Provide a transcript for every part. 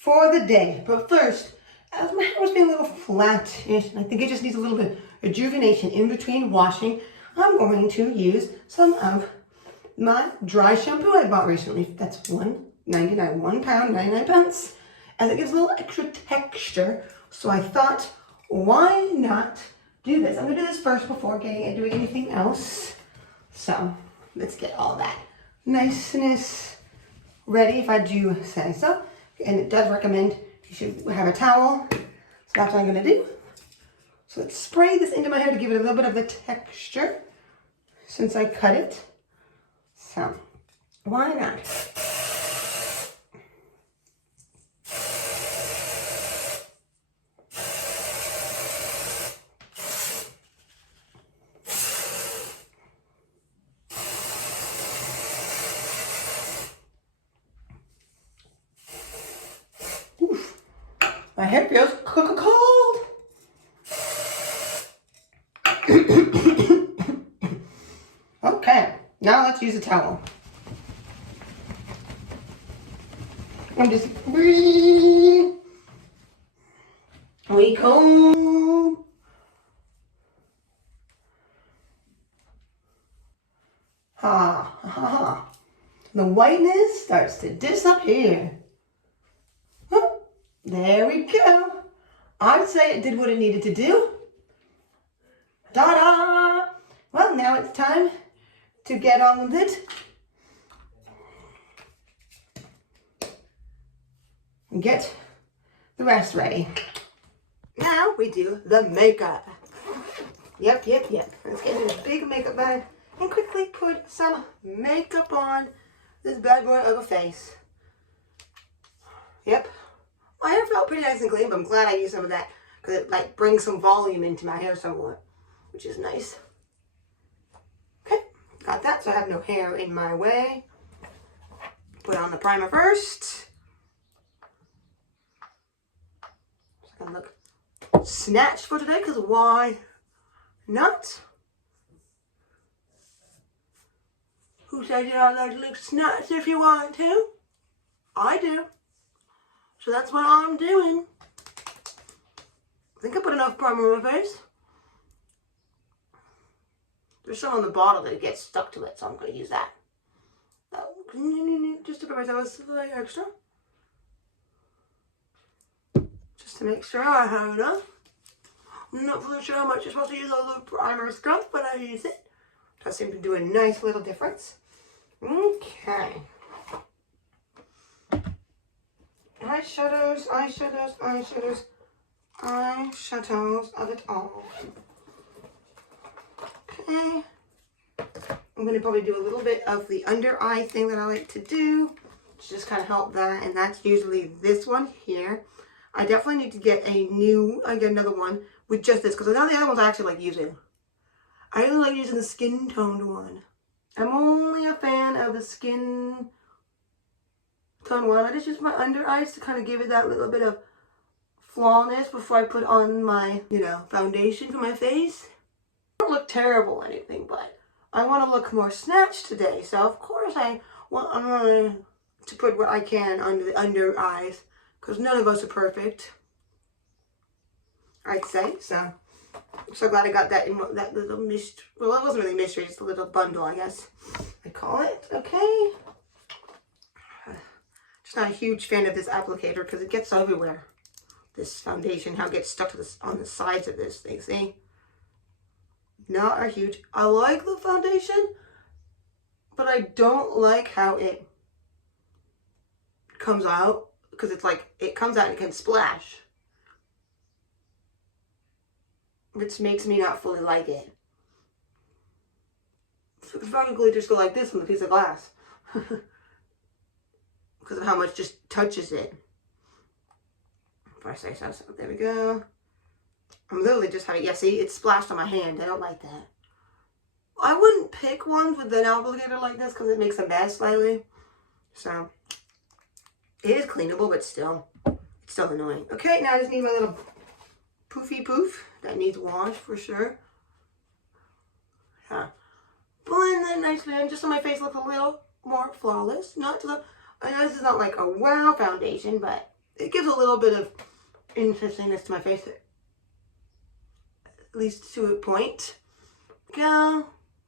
for the day. But first, as my hair was being a little flat-ish, and I think it just needs a little bit of rejuvenation in between washing, I'm going to use some of my dry shampoo I bought recently. That's $1.99, £1, 99 pence. And it gives a little extra texture. So I thought, why not do this? I'm gonna do this first before getting and doing anything else. So let's get all that niceness ready if I do say so. And it does recommend you should have a towel. So that's what I'm gonna do. So let's spray this into my hair to give it a little bit of the texture since I cut it. So why not? Oof. My hair feels cold. Okay, now let's use a towel. I'm just breathe. We comb. Ha ha ha. The whiteness starts to disappear. There we go. I'd say it did what it needed to do. Ta-da! Well, now it's time to get on with it. And get the rest ready. Now we do the makeup. Yep. Let's get in this big makeup bag and quickly put some makeup on this bad boy of a face. Yep. My hair felt pretty nice and clean, but I'm glad I used some of that because it like brings some volume into my hair somewhat, which is nice. Okay, got that, so I have no hair in my way. Put on the primer first. It's gonna look snatched for today, because why not? Who said you don't like to look snatched if you want to? I do. So that's what I'm doing. I think I put enough primer on my face. There's some on the bottle that gets stuck to it, so I'm going to use that. Just to put myself a little extra. Just to make sure I have enough. I'm not really sure how much you're supposed to use all the primer stuff, but I use it. Does seem to do a nice little difference. Okay. Eyeshadows of it all. Okay. I'm going to probably do a little bit of the under eye thing that I like to do to just kind of help that, and that's usually this one here. I definitely need to get another one with just this, because none of the other ones I actually like using. I really like using the skin toned one. I'm only a fan of the skin tone one. I just use my under eyes to kind of give it that little bit of flawness before I put on my, foundation for my face. I don't look terrible or anything, but I want to look more snatched today. So of course I'm going to put what I can under the under eyes, because none of us are perfect, I'd say. So I'm so glad I got that in that little mystery. Well, it wasn't really mystery, it's a little bundle, I guess I call it. Okay. Just not a huge fan of this applicator because it gets everywhere. This foundation, how it gets stuck to this on the sides of this thing. See? Not a huge. I like the foundation, but I don't like how it comes out, because it's like it comes out and it can splash, which makes me not fully like it. So it's probably just go like this on a piece of glass. Because of how much just touches it. If I say so, there we go. I'm literally just having, see, it's splashed on my hand. I don't like that. I wouldn't pick ones with an applicator like this because it makes a mess slightly. So, it is cleanable, but it's still annoying. Okay, now I just need my little poofy poof. That needs wash for sure. Blend that nicely in just so my face looks a little more flawless. Not to the, I know this is not like a wow foundation, but it gives a little bit of interestingness to my face, at least to a point. Go.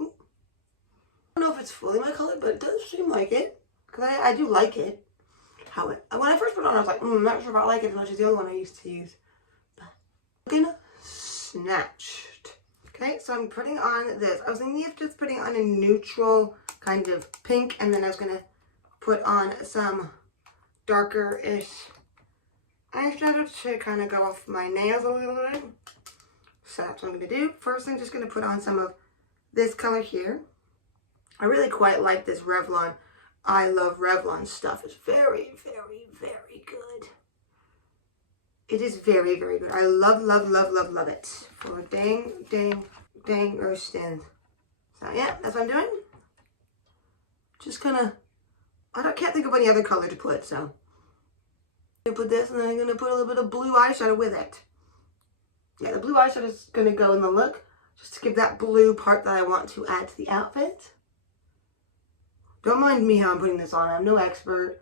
I don't know if it's fully my color, but it does seem like it. Because I do like it. When I first put it on, I was like, I'm not sure if I like it as much as the other one I used to use. But looking snatched. Okay, so I'm putting on this. I was thinking of just putting on a neutral kind of pink, and then I was going to put on some darker-ish eyeshadow to kind of go off my nails a little bit. So that's what I'm going to do. First, I'm just going to put on some of this color here. I really quite like this Revlon. I love Revlon stuff. It's very, very, very good. It is very, very good. I love, love, love, love, love it. For dang, or stand. So yeah, that's what I'm doing. Just kind of, can't think of any other color to put, so. I'm going to put this, and then I'm going to put a little bit of blue eyeshadow with it. Yeah, the blue eyeshadow is going to go in the look, just to give that blue part that I want to add to the outfit. Don't mind me how I'm putting this on. I'm no expert.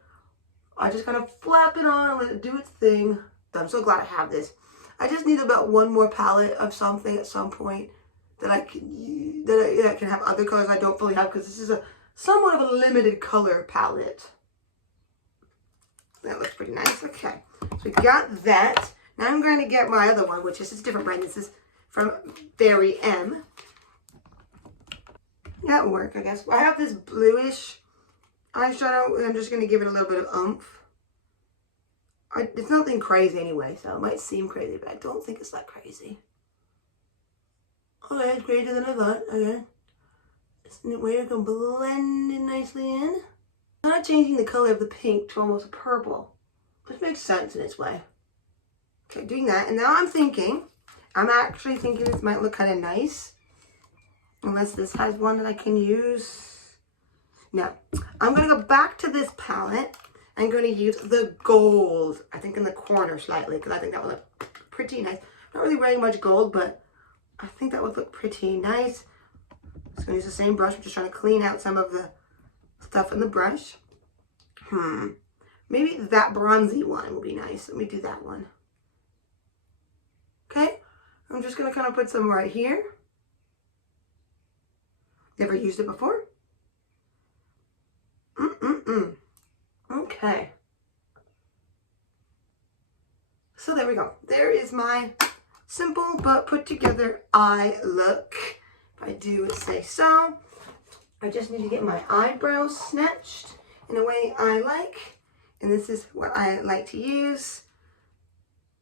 I just kind of flap it on and let it do its thing. I'm so glad I have this. I just need about one more palette of something at some point that I can use, that I can have other colors I don't fully have, because this is a somewhat of a limited color palette. That looks pretty nice. Okay, so we got that. Now I'm going to get my other one, which is a different brand. This is from Very M. That'll work, I guess. I have this bluish eyeshadow, and I'm just going to give it a little bit of oomph. It's nothing crazy anyway, so it might seem crazy, but I don't think it's that crazy. Okay, it's greater than I thought. Okay. It's a way it can blend in nicely in. I'm not changing the color of the pink to almost a purple, which makes sense in its way. Okay, doing that. And now I'm actually thinking this might look kind of nice. Unless this has one that I can use. No. I'm going to go back to this palette. I'm going to use the gold, I think in the corner slightly, because I think that would look pretty nice. Not really wearing much gold, but I think that would look pretty nice. I'm just going to use the same brush. I'm just trying to clean out some of the stuff in the brush. Maybe that bronzy one would be nice. Let me do that one. Okay. I'm just going to kind of put some right here. Never used it before. Okay. So there we go. There is my simple but put together eye look, if I do say so. I just need to get my eyebrows snatched in a way I like. And this is what I like to use.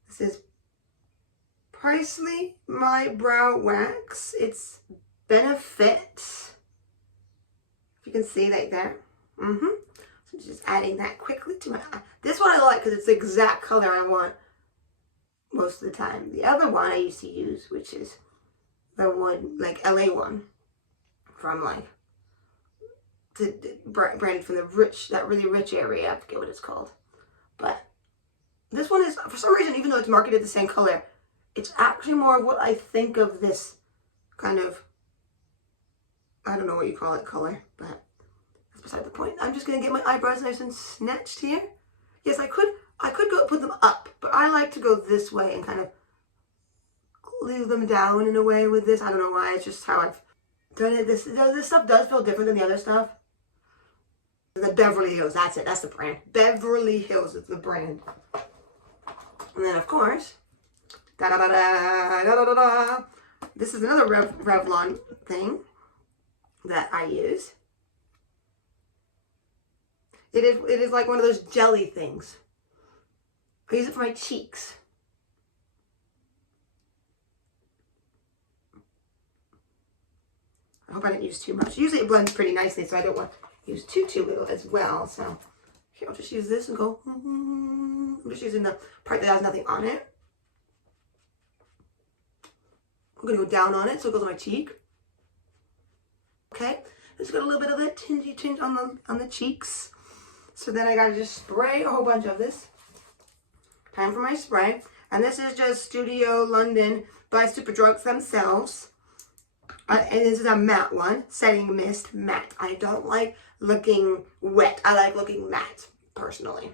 This is Presley My Brow Wax. It's Benefit. If you can see right there. So just adding that quickly to my eye. This one I like because it's the exact color I want most of the time. The other one I used to use, which is the one, like LA one, from like, branded from that really rich area. I forget what it's called. But this one is, for some reason, even though it's marketed the same color, it's actually more of what I think of this kind of, I don't know what you call it, color, but that's beside the point. I'm just going to get my eyebrows nice and snatched here. Yes, I could go put them up, but I like to go this way and kind of leave them down in a way with this. I don't know why, it's just how I've done it. This stuff does feel different than the other stuff. The Beverly Hills, that's it, that's the brand. Beverly Hills is the brand. And then, of course, this is another Revlon thing that I use. It is like one of those jelly things. I use it for my cheeks. I hope I didn't use too much. Usually it blends pretty nicely, so I don't want to use too little as well. So here, I'll just use this and go. I'm just using the part that has nothing on it. I'm going to go down on it so it goes on my cheek. Okay, just got a little bit of that tinge on the cheeks. So then I got to just spray a whole bunch of this. Time for my spray. And this is just Studio London by Superdrugs themselves. And this is a matte one, Setting Mist Matte. I don't like looking wet. I like looking matte, personally.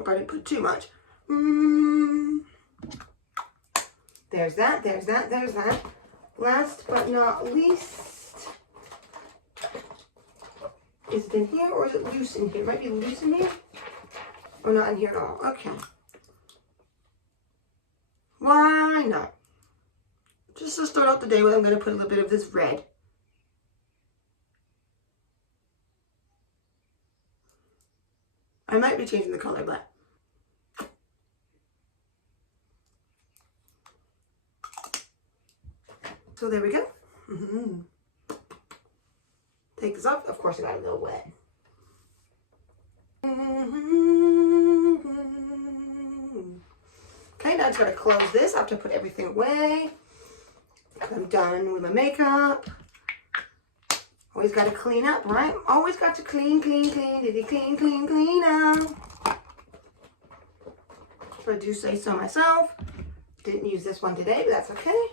Hope I didn't put too much. There's that, there's that, there's that. Last but not least, is it in here or is it loose in here? It might be loose in here. Or not in here at all. Okay. Why not? Just to start out the day with, I'm going to put a little bit of this red. I might be changing the color, but so there we go. Take this off. Of course, I got a little wet. Okay, now I just gotta close this after I put everything away. I'm done with my makeup. Always gotta clean up, right? Always got to clean, clean, clean. Did you clean, clean, clean up? If I do say so myself. Didn't use this one today, but that's okay.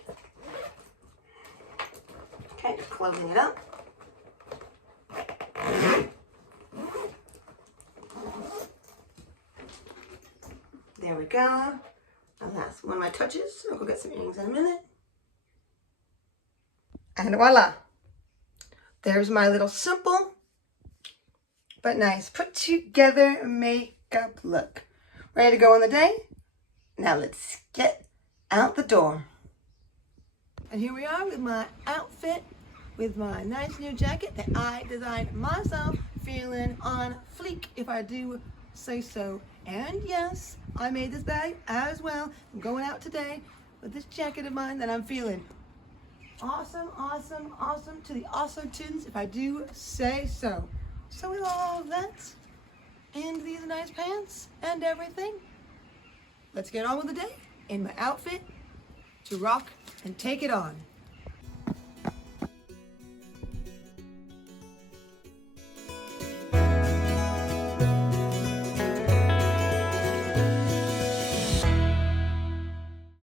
Okay, just closing it up. There we go. And that's one of my touches. I'll go get some earrings in a minute. And voila. There's my little simple but nice put together makeup look. Ready to go on the day? Now let's get out the door. And here we are with my outfit, with my nice new jacket that I designed myself, feeling on fleek if I do say so. And yes, I made this bag as well. I'm going out today with this jacket of mine that I'm feeling awesome, awesome, awesome to the awesome tunes if I do say so. So with all of that and these nice pants and everything, let's get on with the day in my outfit to rock and take it on.